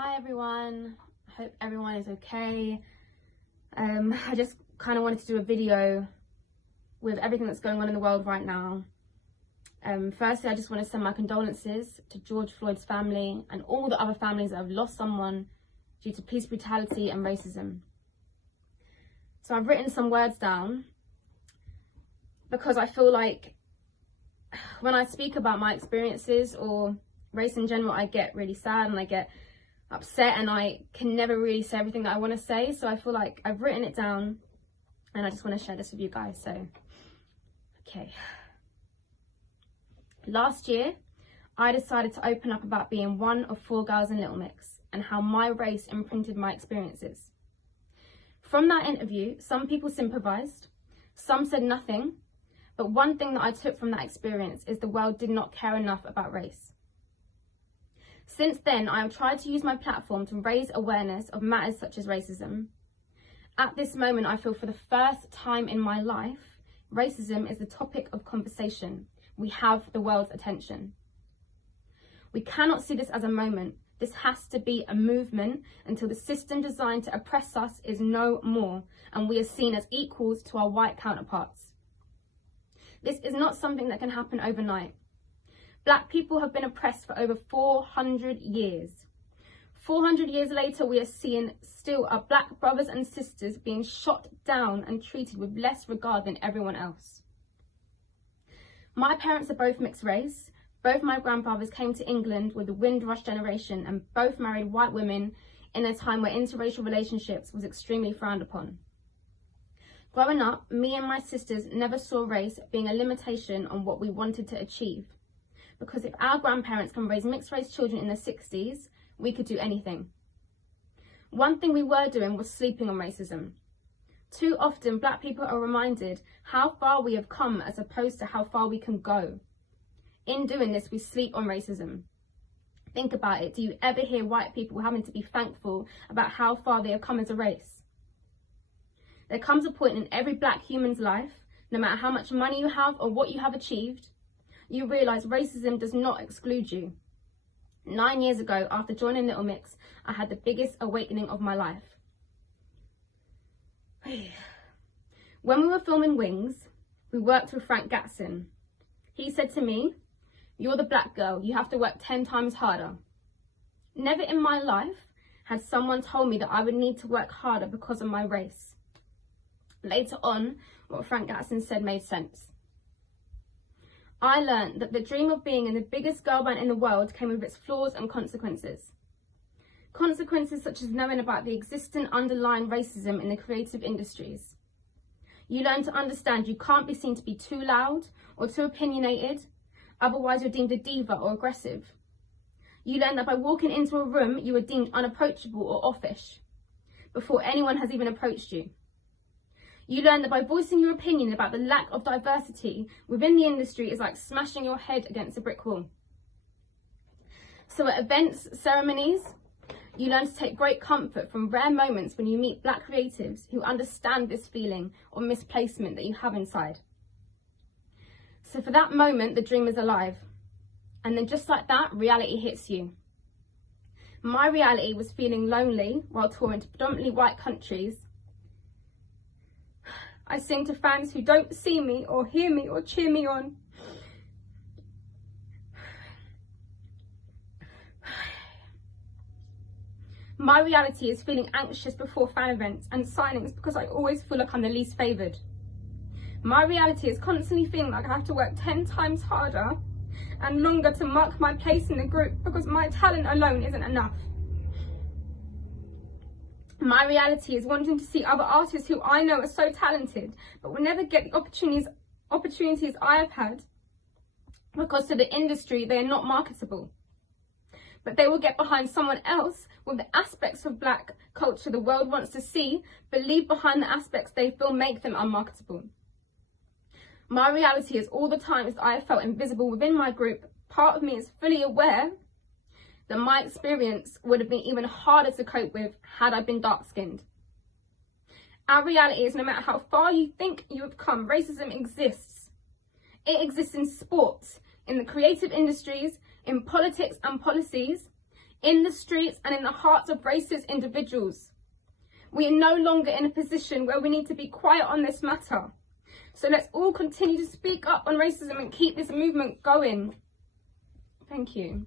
Hi everyone, I hope everyone is okay. I just kind of wanted to do a video with everything that's going on in the world right now. Firstly, I just want to send my condolences to George Floyd's family and all the other families that have lost someone due to police brutality and racism. So I've written some words down because I feel like when I speak about my experiences or race in general, I get really sad and I get upset and I can never really say everything that I want to say. So I feel like I've written it down and I just want to share this with you guys. So, okay. Last year, I decided to open up about being one of 4 girls in Little Mix and how my race imprinted my experiences. From that interview, some people sympathised, some said nothing, but one thing that I took from that experience is the world did not care enough about race. Since then, I have tried to use my platform to raise awareness of matters such as racism. At this moment, I feel for the first time in my life, racism is the topic of conversation. We have the world's attention. We cannot see this as a moment. This has to be a movement until the system designed to oppress us is no more and we are seen as equals to our white counterparts. This is not something that can happen overnight. Black people have been oppressed for over 400 years. 400 years later, we are seeing still our black brothers and sisters being shot down and treated with less regard than everyone else. My parents are both mixed race. Both my grandfathers came to England with the Windrush generation and both married white women in a time where interracial relationships was extremely frowned upon. Growing up, me and my sisters never saw race being a limitation on what we wanted to achieve. Because if our grandparents can raise mixed race children in the 60s, we could do anything. One thing we were doing was sleeping on racism. Too often, black people are reminded how far we have come as opposed to how far we can go. In doing this, we sleep on racism. Think about it. Do you ever hear white people having to be thankful about how far they have come as a race? There comes a point in every black human's life, no matter how much money you have or what you have achieved, you realise racism does not exclude you. 9 years ago, after joining Little Mix, I had the biggest awakening of my life. When we were filming Wings, we worked with Frank Gatson. He said to me, "You're the black girl, you have to work 10 times harder." Never in my life had someone told me that I would need to work harder because of my race. Later on, what Frank Gatson said made sense. I learned that the dream of being in the biggest girl band in the world came with its flaws and consequences. Consequences such as knowing about the existing underlying racism in the creative industries. You learn to understand you can't be seen to be too loud or too opinionated, otherwise you're deemed a diva or aggressive. You learn that by walking into a room, you are deemed unapproachable or offish before anyone has even approached you. You learn that by voicing your opinion about the lack of diversity within the industry is like smashing your head against a brick wall. So at events, ceremonies, you learn to take great comfort from rare moments when you meet black creatives who understand this feeling of misplacement that you have inside. So for that moment, the dream is alive. And then just like that, reality hits you. My reality was feeling lonely while touring to predominantly white countries. I sing to fans who don't see me or hear me or cheer me on. My reality is feeling anxious before fan events and signings because I always feel like I'm the least favoured. My reality is constantly feeling like I have to work 10 times harder and longer to mark my place in the group because my talent alone isn't enough. My reality is wanting to see other artists who I know are so talented but will never get the opportunities I have had because to the industry they are not marketable. But they will get behind someone else with the aspects of black culture the world wants to see, but leave behind the aspects they feel make them unmarketable. My reality is all the times that I have felt invisible within my group, part of me is fully aware that my experience would have been even harder to cope with had I been dark-skinned. Our reality is no matter how far you think you have come, racism exists. It exists in sports, in the creative industries, in politics and policies, in the streets and in the hearts of racist individuals. We are no longer in a position where we need to be quiet on this matter. So let's all continue to speak up on racism and keep this movement going. Thank you.